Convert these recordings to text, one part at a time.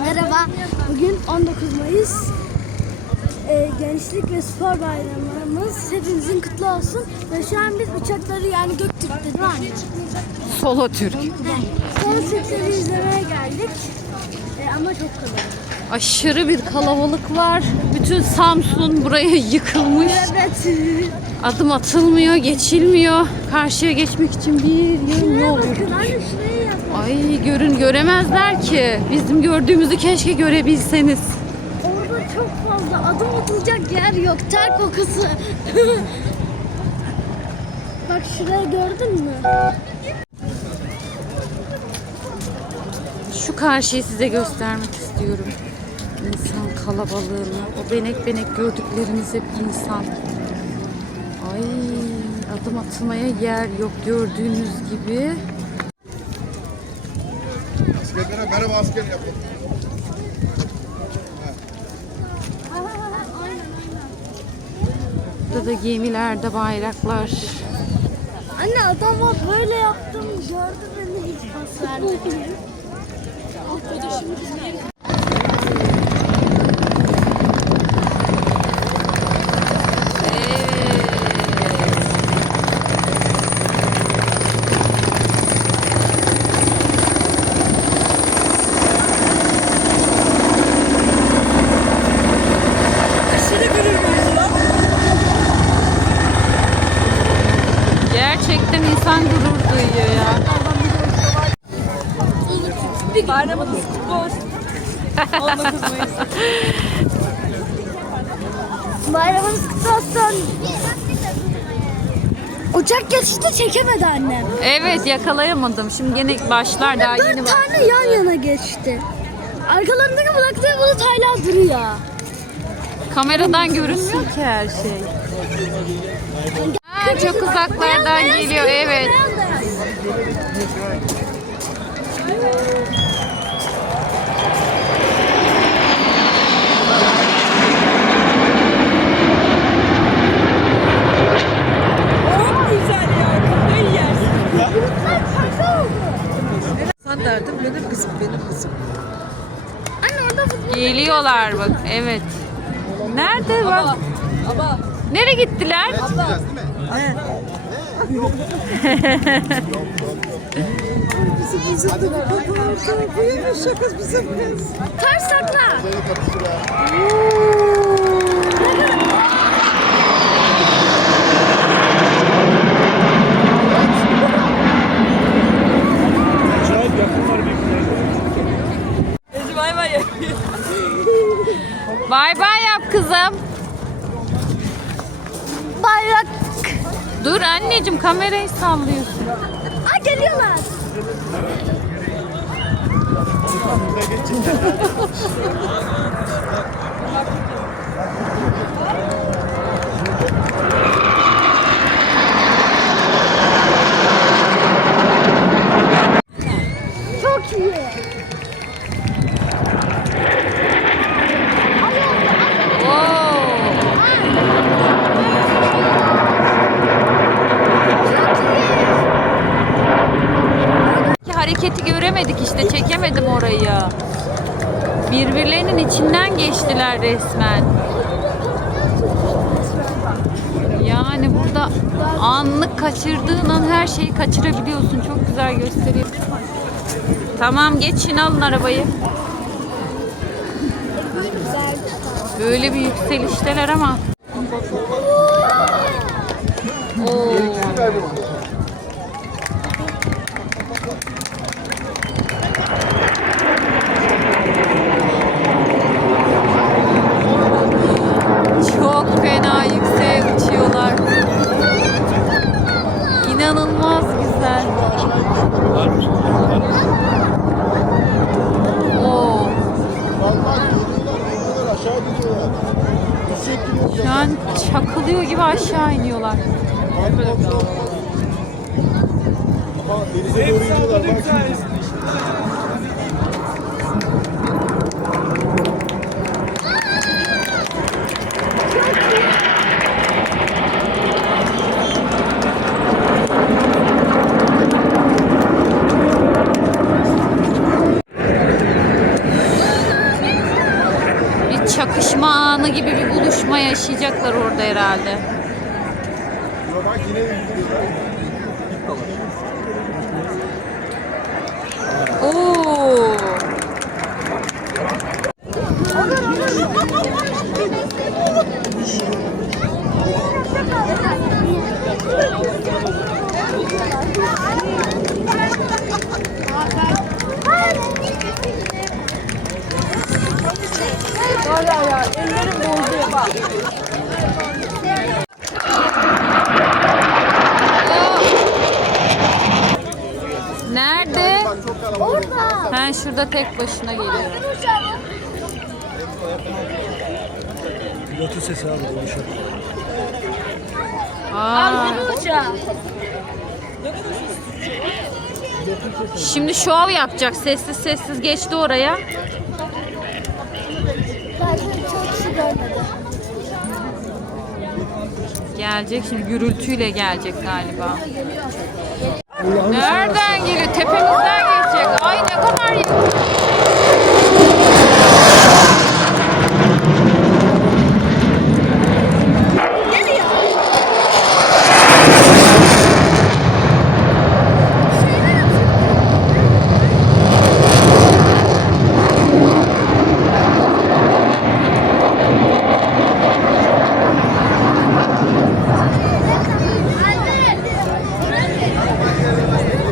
Merhaba. Bugün 19 Mayıs. Ee, Gençlik ve Spor Bayramımız hepimizin kutlu olsun. Ve şu an biz uçakları yani Göktürk'te değil mi anne? Solo Türk. Sonra Türkleri izlemeye geldik. Ee, ama çok kalabalık. Aşırı bir kalabalık var. Bütün Samsun buraya yıkılmış. Evet. Adım atılmıyor, geçilmiyor. Karşıya geçmek için bir yıl yol bakın yürü. anne şuraya yapın. Ay görün göremezler ki. Bizim gördüğümüzü keşke görebilseniz. Orada çok fazla adım atılacak yer yok. Ter kokusu. Bak şurayı gördün mü? Şu karşıyı size göstermek istiyorum. İnsan kalabalığını. O benek benek gördükleriniz hep insan. Ay adım atmaya yer yok gördüğünüz gibi. Askerlere merhaba asker yapın. Burada da gemilerde bayraklar. Anne adama böyle yaptım gördü beni hiç pas vermedi. Gerçekten insan gurur duyuyor ya. Bayramınız kutlu olsun. 19 Mayıs. Bayramınız kutlu olsun. Uçak geçişte çekemedi annem. Evet yakalayamadım. Şimdi gene başlar daha yeni Dört bak. tane yan yana geçti. Arkalarındaki bıraktığı bulut hala duruyor. Kameradan görünmüyor ki her şey. Ha, çok uzaklardan geliyor evet. Çok güzel ya. Kafayı yersin. Sen derdin benim kızım, benim kızım. Anne orada futbol. Geliyorlar bak evet. Nerede bak? Ama Nereye gittiler? bizim bizim de çok büyümüş kız bizim kız. Ters takla. Anneciğim kamerayı sallıyorsun. Aa geliyorlar. Çok iyi. Oo. Ki hareketi göremedik işte çekemedim orayı. Birbirlerinin içinden geçtiler resmen. Yani burada anlık kaçırdığın an her şeyi kaçırabiliyorsun. Çok güzel gösteriyor. Tamam geçin alın arabayı. Böyle bir yükselişteler ama. Oo. Ama çakışma anı gibi bir buluşma yaşayacaklar orada herhalde. Yo bak yine gidiyorlar. Oo. Nerede? Orada. Şurada tek başına geliyor. Pilotun sesi abi konuşuyor. Aa, şimdi şov yapacak. Sessiz sessiz geçti oraya. Gelecek şimdi gürültüyle gelecek galiba. Nereden geliyor? Tepemizden geçecek. Ay ne kadar yakın.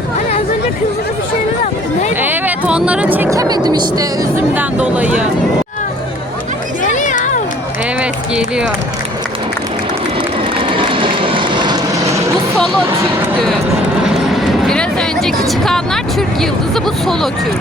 Hani az önce kızlara bir şeyler yaptı. Neydi? Evet onları çekemedim işte üzümden dolayı. Geliyor. Evet geliyor. Bu solo Türk'tü. Biraz önceki çıkanlar Türk yıldızı bu solo Türk.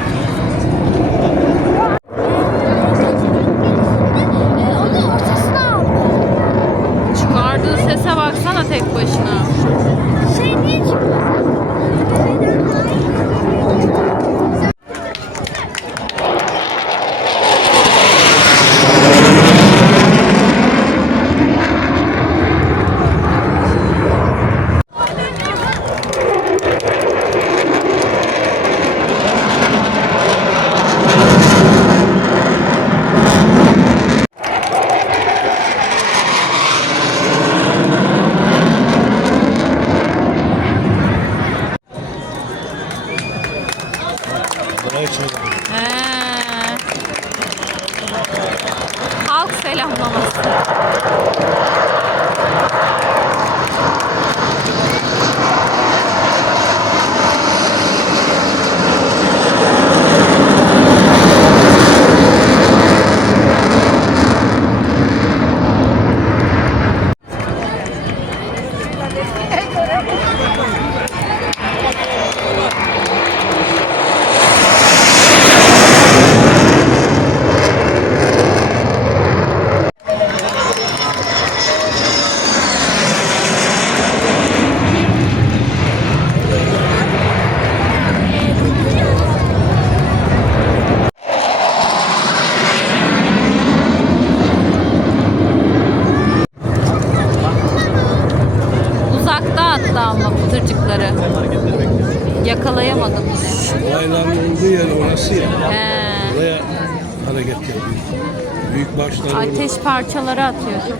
Yakalayamadım. Olayların olduğu yer orası ya. He. Oraya hareket yapıyor. Büyük başlar Ateş parçaları atıyor. Çok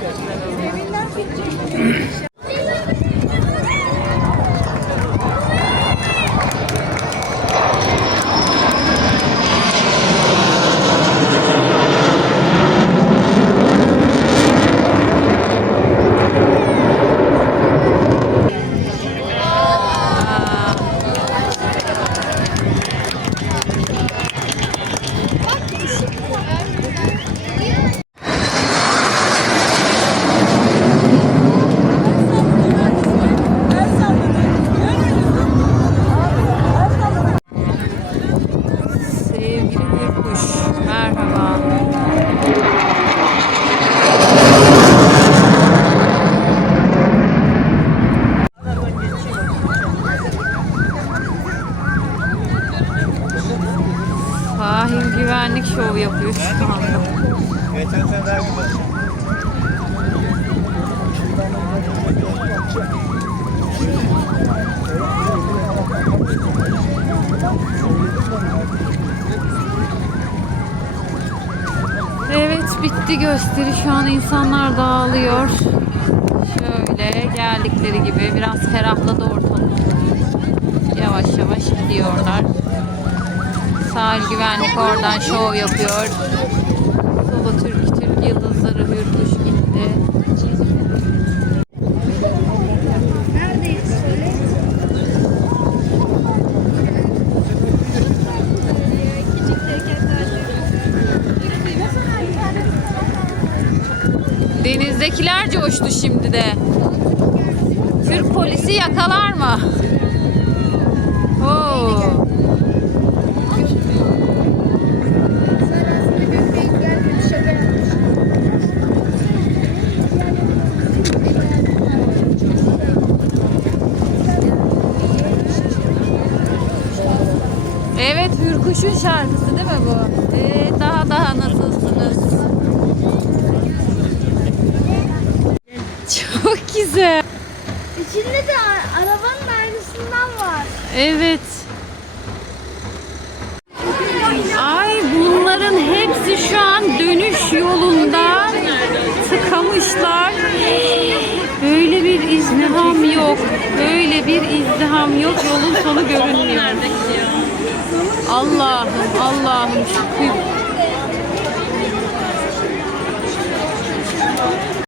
Sevgili bir kuş. Merhaba. Sahil güvenlik Evet bitti gösteri. Şu an insanlar dağılıyor. Şöyle geldikleri gibi biraz ferahladı ortalık. Yavaş yavaş gidiyorlar. Sahil güvenlik oradan şov yapıyor. Sola Türk Türk yıldızları hürkuş gitti. Denizdekiler coştu şimdi de. Türk polisi yakalar mı? Oo. Hürkuş'un şarkısı değil mi bu? Ee, daha daha nasılsınız? Çok güzel. İçinde de arabanın aynısından var. Evet. Ay bunların hepsi şu an dönüş yolunda tıkamışlar. Böyle bir izdiham yok. Yolun sonu görünmüyor. Allah'ım Allah'ım şükür.